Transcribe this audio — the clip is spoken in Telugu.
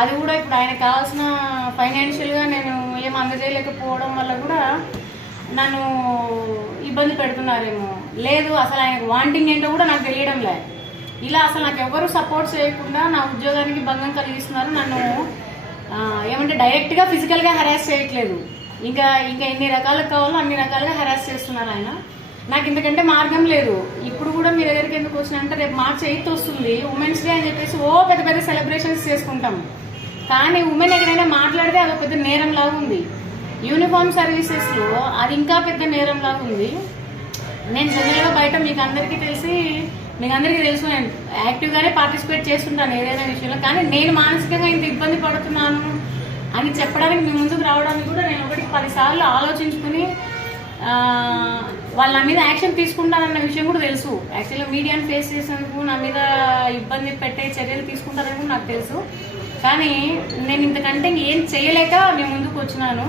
అది కూడా ఇప్పుడు ఆయనకు కావాల్సిన ఫైనాన్షియల్గా నేను ఏం అందజేయలేకపోవడం వల్ల కూడా నన్ను ఇబ్బంది పెడుతున్నారేమో. లేదు, అసలు ఆయనకు వాంటింగ్ ఏంటో కూడా నాకు తెలియడం లేదు. ఇలా అసలు నాకు ఎవరు సపోర్ట్ చేయకుండా నా ఉద్యోగానికి భంగం కలిగిస్తున్నారు. నన్ను ఏమంటే డైరెక్ట్గా ఫిజికల్గా హెరాస్ చేయట్లేదు, ఇంకా ఎన్ని రకాలు కావాలో అన్ని రకాలుగా హెరాస్ చేస్తున్నారు ఆయన. నాకు ఇంతకంటే మార్గం లేదు. ఇప్పుడు కూడా మీ దగ్గరికి ఎందుకు వచ్చినంటే, రేపు మార్చి 8th వస్తుంది, ఉమెన్స్ డే అని చెప్పేసి పెద్ద పెద్ద సెలబ్రేషన్స్ చేసుకుంటాం. కానీ ఉమెన్ ఎక్కడైనా మాట్లాడితే అది పెద్ద నేరం లాగా ఉంది. యూనిఫామ్ సర్వీసెస్లో అది ఇంకా పెద్ద నేరం లాగా ఉంది. నేను జనరల్గా బయట మీకు అందరికీ తెలుసు, నేను యాక్టివ్గానే పార్టిసిపేట్ చేస్తుంటాను ఏదైనా విషయంలో. కానీ నేను మానసికంగా ఇంత ఇబ్బంది పడుతున్నాను అని చెప్పడానికి మీ ముందుకు రావడానికి కూడా నేను 10 సార్లు ఆలోచించుకుని వాళ్ళ మీద యాక్షన్ తీసుకుంటారన్న విషయం కూడా తెలుసు. యాక్చువల్గా మీడియాని ఫేస్ చేసేందుకు నా మీద ఇబ్బంది పెట్టే చర్యలు తీసుకుంటారని కూడా నాకు తెలుసు. కానీ నేను ఇంతకంటే ఏం చేయలేక మీ ముందుకు వచ్చినాను.